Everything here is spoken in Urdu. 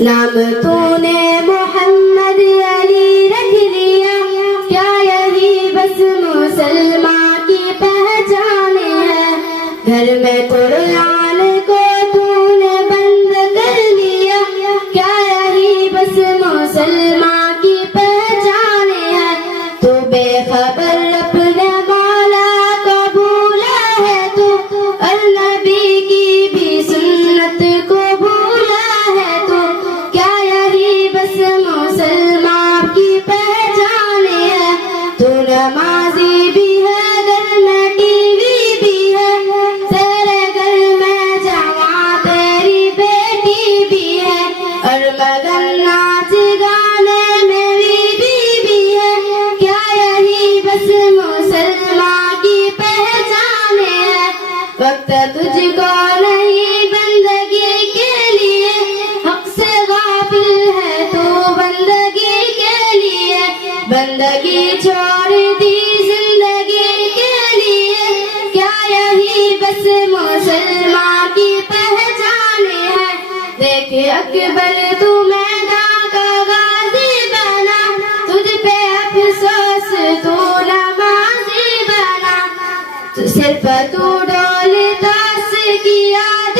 نام تو نے محمد علی رکھ لیا، کیا یہی بس مسلمان کی پہچان ہے؟ گھر میں قرآن کو تو نے بند کر لیا، کیا یہی بس مسلمان کی پہچان ہے؟ تو بے خبر اپنے مولا کو بھولا ہے، تو اور نبی کی بھی سنت کو بھولا ہے، تو کیا یہی بس مسلمان کی پہچان ہے؟ تو نمازی بھی ہے، گھر میں ٹی وی بھی ہے، تیرے گھر میں جوان تیری بیٹی بھی ہے، اور مگن ناچ گانے میں بیوی بھی ہے، کیا یہی بس مسلمان کی پہچان ہے؟ وقت تجھ کو نہیں بندگی کے لیے، حق سے غافل ہے تو بندگی کے لیے، بندگی چھوڑ دی زندگی کے لیے، کیا یہی بس مسلمان کی پہچان ہے؟ دیکھ اکبر تو میدان کا غازی بنا، تجھ پہ افسوس تو نمازی بنا، تو صرف تو ڈول داس کی یاد